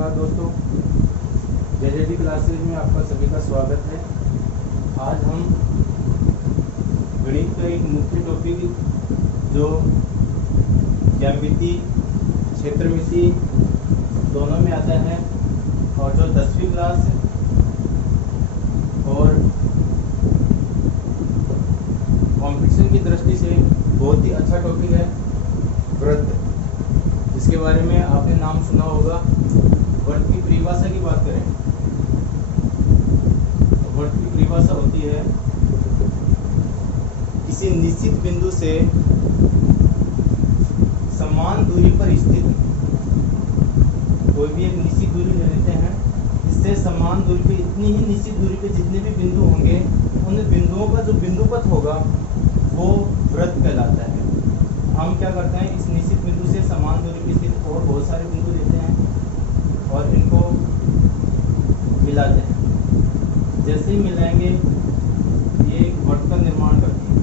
नमस्कार दोस्तों, JJD classes में आपका सभी का स्वागत है। आज हम गणित का एक मुख्य टॉपिक जो ज्यामिति, क्षेत्रमिति दोनों में आता है और जो 10वीं क्लास और कंपटीशन की दृष्टि से बहुत ही अच्छा टॉपिक है वृत्त, जिसके बारे में आपने नाम सुना होगा। वृत्त की परिभाषा की बात करें तो वृत्त की परिभाषा होती है किसी निश्चित बिंदु से समान दूरी पर स्थित, कोई भी एक निश्चित दूरी ले लेते हैं, इससे समान दूरी पे, इतनी ही निश्चित दूरी पे जितने भी बिंदु होंगे उन बिंदुओं का जो बिंदुपथ होगा वो वृत्त कहलाता है। हम क्या करते हैं, इस निश्चित बिंदु से समान दूरी पर स्थित और बहुत सारे बिंदु लेते हैं और इनको मिलाते हैं। जैसे ही मिलाएंगे ये एक वृत्त का निर्माण करती है।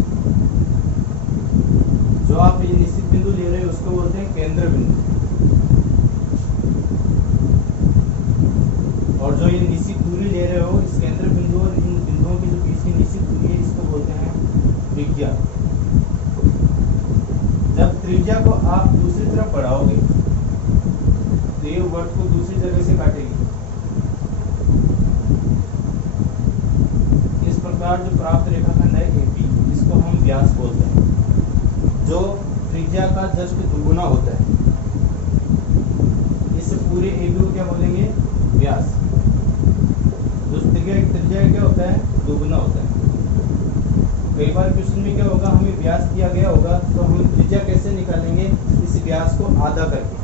जो आप ये निश्चित बिंदु ले रहे हैं उसको बोलते हैं केंद्र बिंदु, और जो ये निश्चित दूरी ले रहे हो इस केंद्र बिंदु और इन बिंदुओं के जो बीच की निश्चित दूरी है इसको बोलते हैं त्रिज्या। जब त्रिज्या को आप दूसरी तरफ बढ़ाओगे तो ये वृत्त को दूसरी जगह से काटेगी। इस प्रकार जो प्राप्त रेखाखंड है एपी, इसको हम व्यास बोलते हैं, जो त्रिज्या का जस्ट दुगुना होता है। इस पूरे एपी को क्या बोलेंगे, व्यास। जो त्रिज्या क्या होता है, दुगुना होता है। कई बार क्वेश्चन में क्या होगा, हमें व्यास दिया गया होगा तो हम त्रिज्या कैसे निकालेंगे, इस व्यास को आधा करके।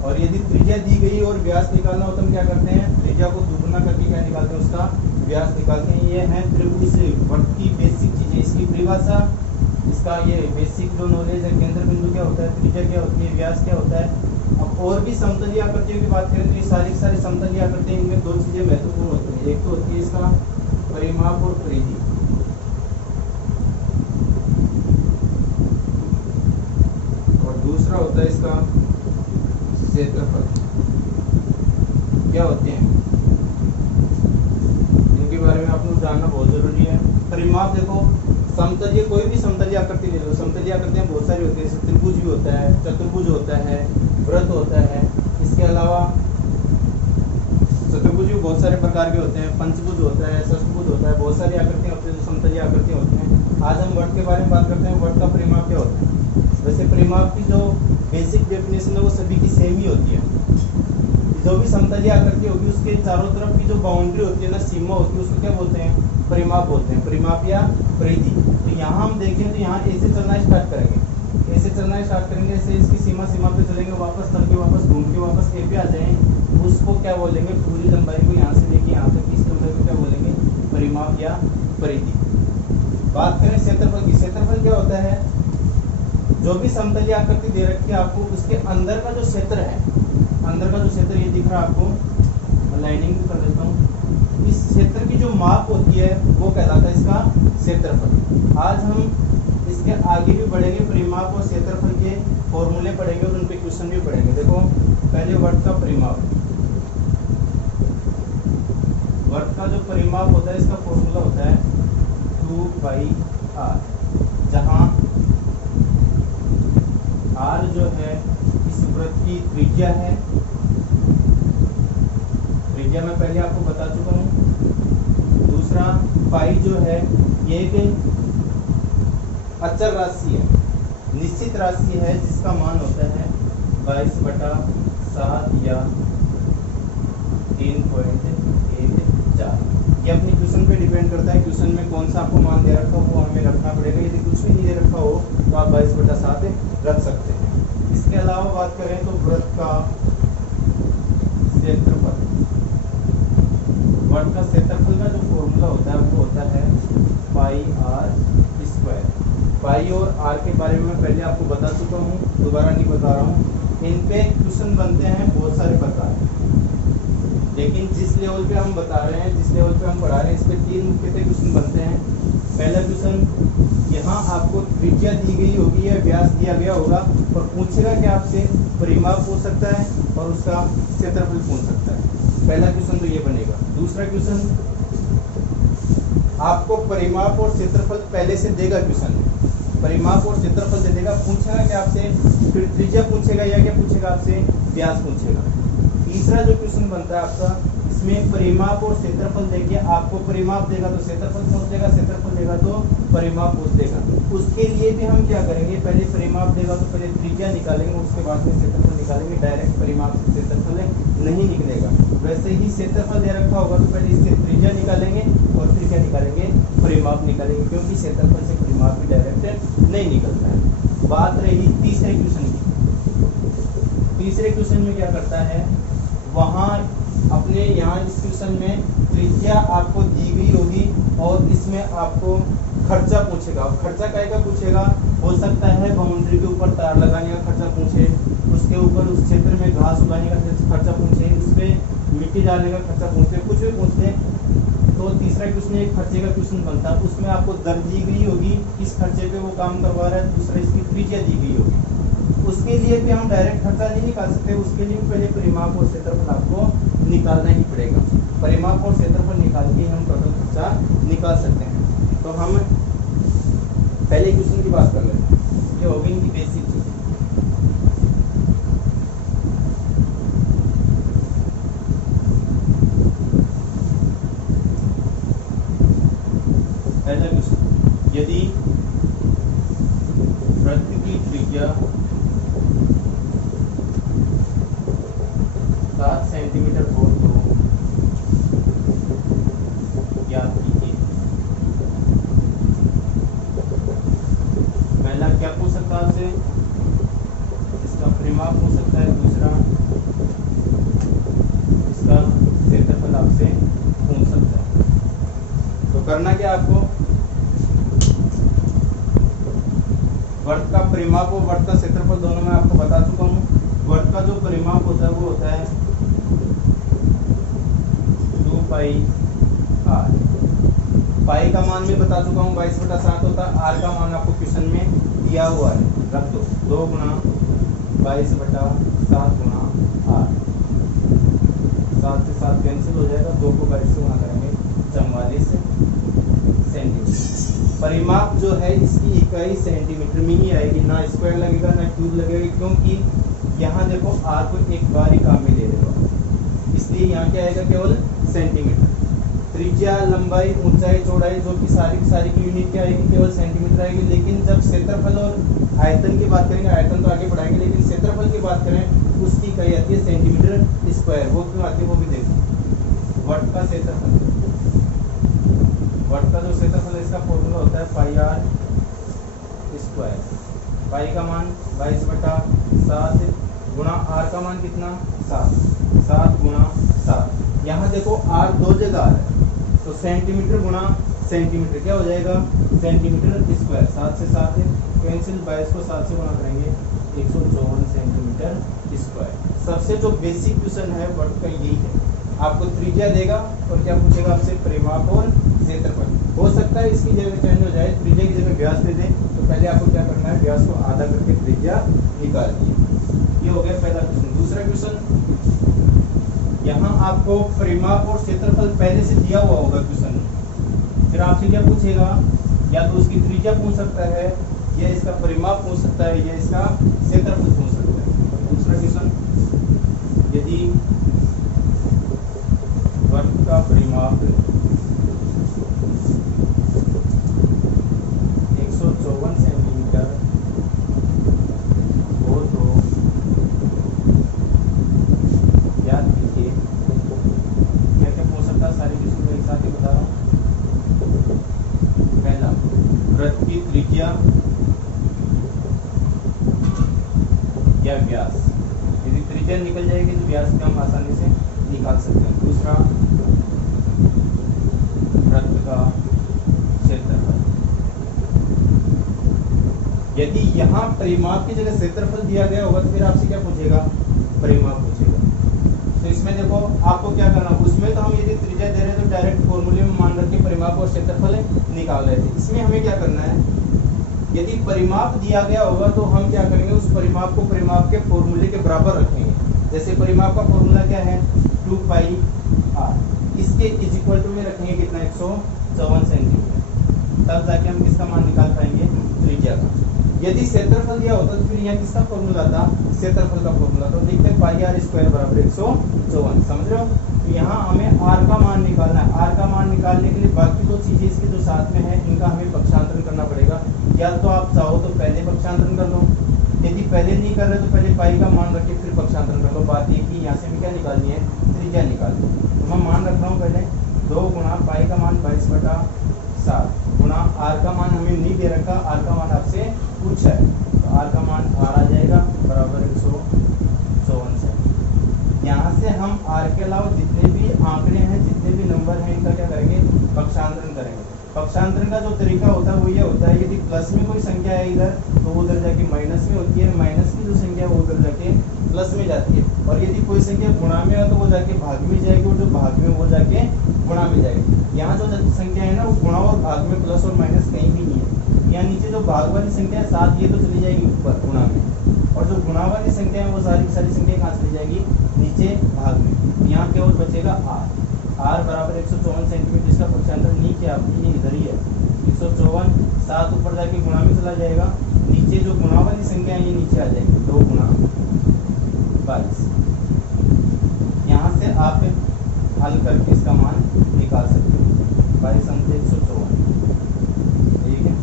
और यदि त्रिज्या दी गई और व्यास निकालना हो तो हम क्या करते हैं, त्रिज्या को दुगुना करके क्या निकालते हैं, उसका व्यास निकालते हैं। ये है त्रिभुज वृत्त की बेसिक चीजें, इसकी परिभाषा, इसका ये बेसिक जो नॉलेज है। केंद्र बिंदु क्या होता है, त्रिज्या क्या होती है, व्यास क्या होता है। अब और भी समतलीय आकृतियों की बात करें तो ये सारी समतलीय आकृतियां, इनमें दो चीजें महत्वपूर्ण होती हैं। एक तो होती है इसका परिमाप और परिधि, और दूसरा होता है इसका क्षेत्रफल। क्या होते हैं, इनके बारे में आपको जानना बहुत जरूरी है। परिमाप देखो, समतलीय, कोई भी समतलीय आकृति ले लो। समतलीय आकृतियां बहुत सारी होती है, जैसे त्रिभुज भी होता है, चतुर्भुज होता है, वृत्त होता है। इसके अलावा चतुर्भुज भी बहुत सारे प्रकार के होते हैं, पंचभुज होता है, षष्ठभुज होता है, बहुत सारी आकृतियां होती है जो समतलीय आकृतियां होती हैं। आज हम वृत्त के बारे में बात करते हैं। वृत्त का परिमाप क्या होता है। वैसे परिमाप की जो बेसिक डेफिनेशन है वो सभी की सेम ही होती है। जो भी समतलीय आकृति होगी उसके चारों तरफ की जो बाउंड्री होती है ना, सीमा होती है, उसको क्या बोलते हैं, परिमाप बोलते हैं, परिमाप या परिधि। तो यहाँ हम देखें तो यहाँ ऐसे चलना स्टार्ट करेंगे, ऐसे चलना स्टार्ट करेंगे, ऐसे इसकी सीमा पे चलेंगे, वापस चल के वापस घूम के वापस ए पे आ जाएंगे, उसको क्या बोलेंगे, पूरी लंबाई को यहाँ से लेके यहाँ तक इस लंबाई को क्या बोलेंगे, परिमाप या परिधि। बात करें क्षेत्रफल की। क्षेत्रफल क्या होता है, जो भी समतलीय आकृति दे रखी है आपको, उसके अंदर का जो क्षेत्र है, अंदर का जो क्षेत्र ये दिख रहा है आपको, मैं लाइनिंग भी कर देता हूँ। इस क्षेत्र की जो माप होती है वो कहलाता है इसका क्षेत्रफल। आज हम इसके आगे भी बढ़ेंगे, परिमाप और क्षेत्रफल के फॉर्मूले पढ़ेंगे और उन पे क्वेश्चन भी पढ़ेंगे। देखो पहले वृत्त का परिमाप। वृत्त का जो परिमाप होता है इसका फॉर्मूला होता है 2πr, जहाँ r जो है इस वृत्त की त्रिज्या है। त्रिज्या मैं पहले आपको बता चुका हूँ। दूसरा पाई जो है ये एक अचर राशि है, निश्चित राशि है, जिसका मान होता है 22/7 या 3.14। ये अपने क्वेश्चन पे डिपेंड करता है, क्वेश्चन में कौन सा आपको मान दे रखा हो वो हमें रखना पड़ेगा। यदि कुछ भी नहीं दे रखा हो तो आप 22/7 रख सकते हैं। इसके अलावा बात करें तो वृत्त का क्षेत्रफल। वृत्त का क्षेत्रफल का जो फॉर्मूला होता है वो होता है πr²। पाई और आर के बारे में मैं पहले आपको बता चुका हूँ, दोबारा नहीं बता रहा हूँ। इन पे क्वेश्चन बनते हैं बहुत सारे प्रकार, लेकिन जिस लेवल पे हम बता रहे हैं, जिस लेवल पे हम पढ़ा रहे हैं, इस पे 3 मुख्यतः क्वेश्चन बनते हैं। पहला क्वेश्चन, यहाँ आपको त्रिज्या दी गई होगी या व्यास दिया गया होगा और पूछेगा कि आपसे परिमाप हो सकता है और उसका क्षेत्रफल पूछ सकता है। पहला क्वेश्चन तो ये बनेगा। दूसरा क्वेश्चन आपको परिमाप और क्षेत्रफल पहले से देगा, क्वेश्चन में परिमाप और क्षेत्रफल दे देगा, पूछेगा कि आपसे फिर त्रिज्या पूछेगा या क्या पूछेगा आपसे, व्यास पूछेगा। तीसरा जो क्वेश्चन बनता है आपका, इसमें परिमाप और क्षेत्रफल देके आपको परिमाप देगा तो क्षेत्रफल पूछ देगा, क्षेत्रफल देगा तो परिमाप पूछ देगा। उसके लिए भी हम क्या करेंगे, पहले परिमाप देगा तो पहले त्रिज्या निकालेंगे, उसके बाद में क्षेत्रफल निकालेंगे। डायरेक्ट परिमाप से क्षेत्रफल नहीं निकलेगा। वैसे ही क्षेत्रफल दे रखा होगा तो पहले इसके त्रिज्या निकालेंगे और फिर क्या निकालेंगे, परिमाप निकालेंगे, क्योंकि क्षेत्रफल से परिमाप भी डायरेक्ट नहीं निकलता है। बात रही तीसरे क्वेश्चन की। तीसरे क्वेश्चन में क्या करता है, वहाँ अपने यहाँ इस क्वेश्चन में त्रिज्या आपको दी गई होगी और इसमें आपको खर्चा पूछेगा। और खर्चा काहे का पूछेगा, हो सकता है बाउंड्री के ऊपर तार लगाने का खर्चा पूछे, उसके ऊपर उस क्षेत्र में घास उगाने का खर्चा पूछे, उस पर मिट्टी डालने का खर्चा पूछे, कुछ भी पूछते। तो तीसरा क्वेश्चन एक खर्चे का क्वेश्चन बनता है, उसमें आपको दर दी गई होगी, किस खर्चे पे वो काम करवा रहा है, दूसरा इसकी त्रिज्या दी गई होगी। उसके लिए भी हम डायरेक्ट खर्चा नहीं निकाल सकते, उसके लिए पहले परिमाप और क्षेत्रफल आपको निकालना ही पड़ेगा। परिमाप और क्षेत्रफल निकाल के हम टोटल खर्चा निकाल सकते हैं। तो हम पहले क्वेश्चन की बात कर लेते हैं, ये हो गई इनकी बेसिक चीज। पहला क्वेश्चन, यदि वृत्त की त्रिज्या 7 सेंटीमीटर हो तो ज्ञात कीजिए। पहला क्या पूछ सकता है आपसे, इसका परिमाप पूछ सकता है, दूसरा इसका क्षेत्रफल आपसे पूछ सकता है। तो करना क्या आपको, वर्त का परिमाप और वर्त का क्षेत्रफल दोनों में आपको बता चुका हूँ। वर्त का जो परिमाप होता है वो होता है 2 पाई आर। पाई का मान मैं बता चुका हूँ 22/7 होता है। आर का मान आपको क्वेश्चन में दिया हुआ है, रख दो, 2 गुना 22/7 गुना आर। 7 से 7 कैंसिल हो जाएगा, 2 को 22 से गुना करेंगे 44 सेंटीमीटर। परिमाप जो है इसकी इकाई सेंटीमीटर में ही आएगी, ना स्क्वायर लगेगा ना क्यूब लगेगा, क्योंकि यहाँ देखो आर को एक बार ही काम में ले रहे हो, इसलिए यहाँ क्या आएगा, केवल सेंटीमीटर। त्रिज्या, लंबाई, ऊंचाई, चौड़ाई जो कि सारी की यूनिट क्या आएगी, केवल सेंटीमीटर आएगी। लेकिन जब क्षेत्रफल और आयतन की बात करेंगे, आयतन तो आगे बढ़ाएंगे, लेकिन क्षेत्रफल की बात करें उसकी इकाई आती है सेंटीमीटर स्क्वायर। वो क्यों आती है वो भी देखो। वर्त का क्षेत्रफल, वर्त का जो क्षेत्रफल है इसका फॉर्मूला होता है पाई आर स्क्वायर। पाई का मान 22/7 गुणा आर का मान कितना, 7 गुणा 7। यहाँ देखो आर 2 जगह आ रहा है, तो सेंटीमीटर गुणा सेंटीमीटर क्या हो जाएगा, सेंटीमीटर स्क्वायर। 7 से 7 कैंसिल, 22 को 7 से गुणा करेंगे 154 सेंटीमीटर स्क्वायर। सबसे जो बेसिक क्वेश्चन है वर्त का यही है, आपको त्रिज्या देगा और क्या पूछेगा आपसे, परिमाप और क्षेत्रफल। हो सकता है इसकी जगह चेंज हो जाए, त्रिज्या की जगह व्यास दे दे, तो पहले आपको क्या करना है, व्यास को आधा करके त्रिज्या निकाल दिए। ये हो गया पहला क्वेश्चन। दूसरा क्वेश्चन, यहाँ आपको परिमाप और क्षेत्रफल पहले से दिया हुआ होगा क्वेश्चन में, फिर आपसे क्या पूछेगा, या तो उसकी त्रिज्या पूछ सकता है, या इसका परिमाप पूछ सकता है, या इसका क्षेत्रफल पूछ सकता है। दूसरा क्वेश्चन, यदि वर्त का परिमाप 154 सेंटीमीटर हो तो याद कीजिए। क्या क्या पूछ सकता है, सारी क्वेश्चन को एक साथ ही बता रहा हूँ। पहला, वृत्त की त्रिज्या या व्यास। यदि त्रिज्या निकल जाएगी तो व्यास भी हम आसानी से निकाल सकते हैं। दूसरा, वृत्त का क्षेत्रफल। यदि यहाँ परिमाप की जगह क्षेत्रफल दिया गया होगा तो फिर आपसे क्या पूछेगा, परिमाप पूछेगा। तो इसमें देखो आपको क्या करना, उसमें तो हम यदि त्रिज्या दे रहे हैं तो डायरेक्ट फॉर्मूले में मान रख के परिमाप और क्षेत्रफल निकाल रहे थे। इसमें हमें क्या करना है, यदि परिमाप दिया गया होगा तो हम क्या करेंगे, उस परिमाप को परिमाप के फॉर्मूले के बराबर रखेंगे। जैसे परिमाप का फॉर्मूला क्या है 2 पाई r, इसके इज इक्वल टू में रखेंगे कितना 154 सेंटीमीटर, तब जाके हम किसका मान निकाल पाएंगे त्रिज्या का। यदि क्षेत्रफल दिया होता तो फिर यहाँ किसका फॉर्मूला था, क्षेत्रफल का फॉर्मूला, तो लिखते हैं पाई r स्क्वायर बराबर 154, समझ रहे हो। तो यहाँ हमें r का मान निकालना है। r का मान निकालने के लिए बाकी दो चीजें इसके जो साथ में है इनका हमें पक्षांतरण करना पड़ेगा। या तो आप चाहो तो पहले पक्षांतरण कर लो, यदि पहले नहीं कर रहे तो पहले पाई का मान रख के फिर पक्षांतरण कर लो। बात ये कि यहाँ से भी क्या निकालनी है, त्रिज्या निकालनी है। तो मैं मान रख रहा हूँ पहले 2 गुणा पाई का मान 22/7 गुणा r का मान हमें नहीं दे रखा, r का मान आपसे पूछा है, तो r का मान r आ जाएगा बराबर 154 से। यहाँ से हम r के अलावा जितने भी आंकड़े हैं, जितने भी नंबर हैं, इनका क्या करेंगे, पक्षांतरण करेंगे। पक्षांतरण का जो तरीका होता है वो ये होता है, यदि प्लस में कोई संख्या है इधर तो वो उधर जाके माइनस में होती है, माइनस की जो संख्या है वो उधर जाके प्लस में जाती है, और यदि कोई संख्या गुणा में है तो वो जाके भाग में जाएगी, और जो भाग में वो जाके गुणा में जाएगी। यहाँ जो संख्या है ना वो गुणा और भाग में प्लस और माइनस कहीं भी नहीं है। यहाँ नीचे जो भाग वाली संख्या है 7 ये तो चली जाएगी ऊपर गुणा में, और जो गुणा वाली संख्या है वो सारी की सारी संख्या कहाँ चली जाएगी, नीचे भाग में। यहाँ केवल बचेगा r बराबर 154 सेंटीमीटर, इसका पक्षांतर नहीं किया आपने, ये इधर ही है 154, 7 ऊपर जाके गुणा में चला जाएगा, नीचे जो गुणा वाली संख्या है ये नीचे आ जाएगी 2 गुणा 22। यहाँ से आप हल करके इसका मान निकाल सकते हो, 22 अंक 154, ठीक है।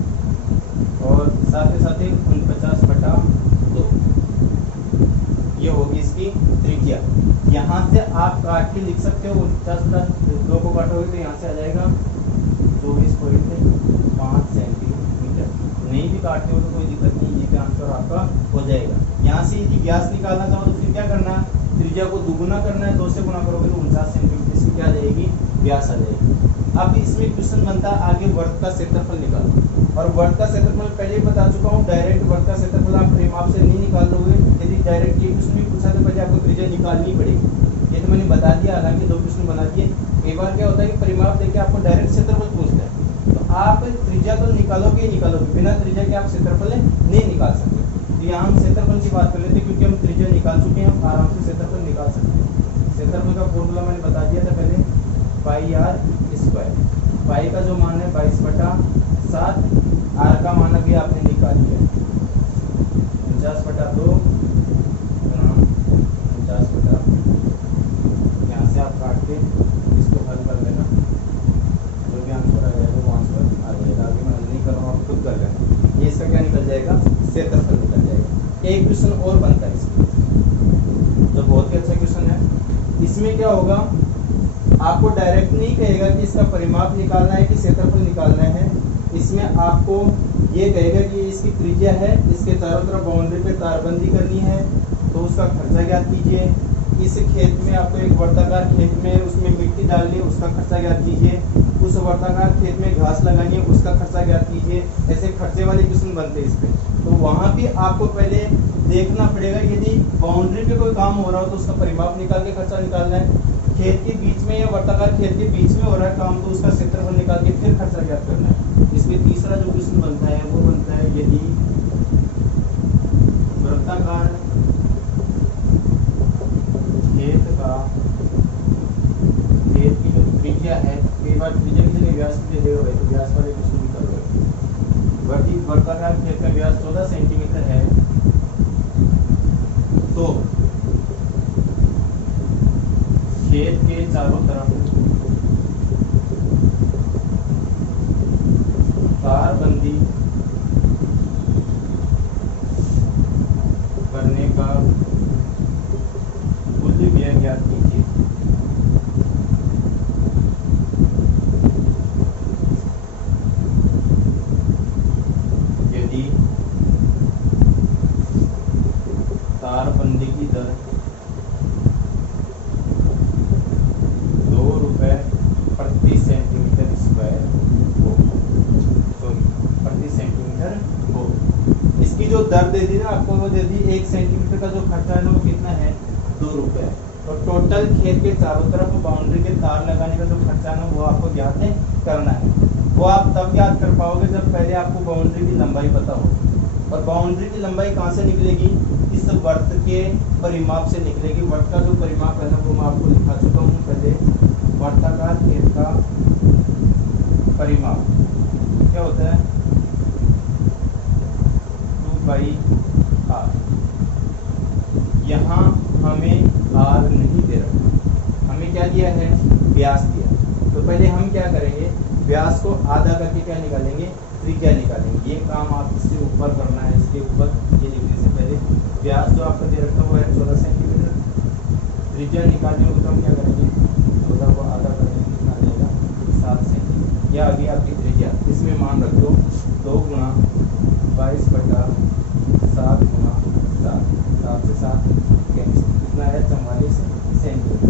और साथ ही 49/2 ये होगी इसकी त्रिज्या। यहाँ से आप काट के लिख सकते हो, 49/2 को काटोगे तो यहाँ से आ जाएगा 24.5 सेंटीमीटर। नहीं भी काटते हो तो कोई दिक्कत नहीं, ये आंसर आपका हो जाएगा। यहाँ से यदि व्यास निकालना चाहो तो फिर क्या करना है, त्रिज्या को दुगुना करना है, 2 से गुणा करोगे तो 49 सेंटीमीटर इसकी क्या आ जाएगी, व्यास आ जाएगी। अब इसमें क्वेश्चन बनता है आगे वर्ग का क्षेत्रफल निकालो, और वर्ग का क्षेत्रफल पहले ही बता चुका हूँ, डायरेक्ट वर्ग का क्षेत्रफल आप परिमाप से नहीं निकाल दोगे। यदि डायरेक्ट ये क्वेश्चन भी पूछा तो पहले आपको त्रिज्या निकालनी पड़ेगी, ये तो मैंने बता दिया, हालांकि 2 क्वेश्चन बना दिए। कई बार क्या होता है कि परिमाप देके आपको डायरेक्ट क्षेत्रफल पूछते हैं, तो आप त्रिज्या तो निकालोगे ही निकालोगे, बिना त्रिज्या के आप क्षेत्रफल नहीं निकाल सकते। तो यहाँ हम क्षेत्रफल की बात कर लेते हैं, क्योंकि हम त्रिज्या निकाल चुके हैं, हम आराम से क्षेत्रफल निकाल सकते हैं। क्षेत्रफल का फॉर्मूला मैंने बता दिया था पहले, पाई r स्क्वायर, पाई का जो मान है 22/7, r का मान अभी आपने निकाल लिया 49/2 गुणा 50/2। यहाँ से आप काट के इसको हल कर लेना, जो भी आंसर आ जाएगा वो आंसर आ जाएगा। आगे मैं हल नहीं कर रहा हूँ, आप खुद कर लेना। ये इसका क्या निकल जाएगा, क्षेत्रफल निकल जाएगा। एक क्वेश्चन और बनता है इसमें, जो बहुत ही अच्छा क्वेश्चन है। इसमें क्या होगा, आपको डायरेक्ट नहीं कहेगा कि इसका परिमाप निकालना है कि क्षेत्रफल निकालना है। इसमें आपको ये कहेगा कि इसकी त्रिज्या है, इसके चारों तरफ बाउंड्री पे तारबंदी करनी है, तो उसका खर्चा ज्ञात कीजिए। इस खेत में आपको एक वर्ताकार खेत में उसमें मिट्टी डालनी है, उसका खर्चा ज्ञात कीजिए। उस वर्ताकार खेत में घास लगानी है, उसका खर्चा ज्ञात कीजिए। ऐसे खर्चे वाले क्वेश्चन बनते हैं इस पे। तो वहाँ भी आपको पहले देखना पड़ेगा, यदि बाउंड्री पे कोई काम हो रहा हो तो उसका परिमाप निकाल के खर्चा निकालना है। खेत के बीच में या वर्ताकार खेत के बीच में हो रहा है काम, तो उसका क्षेत्रफल निकाल के फिर खर्चा ज्ञात करना है। इसमें तीसरा जो क्वेश्चन बनता है वो बनता है, यदि वृत्ताकार खेत की जो त्रिज्या है, कई बार त्रिज्या की जगह व्यास की जगह हो, तो व्यास वाले क्वेश्चन भी करोगे। वर्ताकार खेत का व्यास 14 सेंटीमीटर है, तो खेत के चारों तरफ तारबंदी करने का कुल व्यय ज्ञात कीजिए। यदि तारबंदी की दर प्रति सेंटीमीटर स्क्वायर हो, प्रति सेंटीमीटर हो। इसकी जो दर दे दी ना आपको, वो दे दी 1 सेंटीमीटर का जो खर्चा है ना वो कितना है, 2 रुपए। और टोटल खेत के चारों तरफ बाउंड्री के तार लगाने का जो खर्चा है ना वो आपको ज्ञात करना है। वो आप तब ज्ञात कर पाओगे जब पहले आपको बाउंड्री की लंबाई पता हो। और बाउंड्री की लंबाई कहाँ से निकलेगी, इस वर्त के परिमाप से निकलेगी। वर्त का जो परिमाप है ना वो मैं आपको दिखा चुका हूँ पहले। वर्ताकार खेत का परिमाप क्या होता है, 2/r। यहाँ हमें r नहीं दे रखा, हमें क्या दिया है, व्यास दिया। तो पहले हम क्या करेंगे, व्यास को आधा करके क्या निकालेंगे, त्रिज्या निकालेंगे। ये काम आप इसके ऊपर करना है, इसके ऊपर ये लिखने से पहले व्यास जो आपका दे रखा हुआ है 14 सेंटीमीटर, त्रिज्या निकालने को तो हम क्या करेंगे, 14 को आधा करेंगे, कितना आ जाएगा, 7 सेंटीमीटर। यह अभी आपकी त्रिज्या, इसमें मान रख दो 2 गुणा 22/7 गुणा 7, 7 से 7 कैंसिल, कितना है 44 सेंटीमीटर।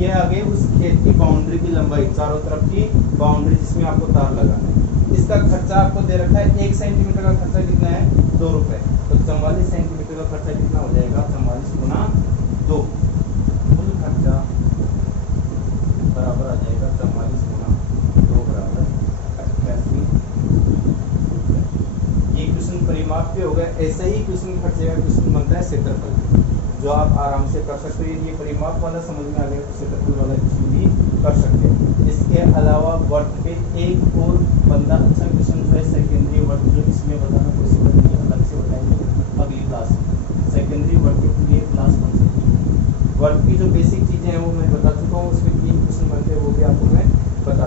ये आगे उस खेत की बाउंड्री की लंबाई, चारों तरफ की बाउंड्री जिसमें आपको तार लगाना है। इसका खर्चा आपको दे रखा है, 1 सेंटीमीटर का खर्चा कितना है, 2 रुपए। तो 44 सेंटीमीटर का खर्चा कितना हो जाएगा, 44 गुना 2, कुल खर्चा बराबर आ जाएगा 44 गुना 2 बराबर 88। ये क्वेश्चन परिमाप पे हो गया। ऐसे ही क्वेश्चन खर्चे का क्वेश्चन बनता है क्षेत्रफल, जो आप आराम से कर सकते हो। ये परिमाप वाला समझ में आ गया तो क्षेत्रफल वाला क्वेश्चन भी कर सकते हो। इसके अलावा वर्त पे एक और बंदा अच्छा क्वेश्चन जो है सेकेंडरी वर्त, जो इसमें बताना पॉसिबल नहीं है, अलग से बताएंगे अगली क्लास में। सेकेंडरी वर्त के लिए क्लास बन सकती है। वर्त की जो बेसिक चीज़ें हैं वो मैं बता चुका हूँ, उसमें 3 क्वेश्चन बनते हैं वो भी आपको मैं बता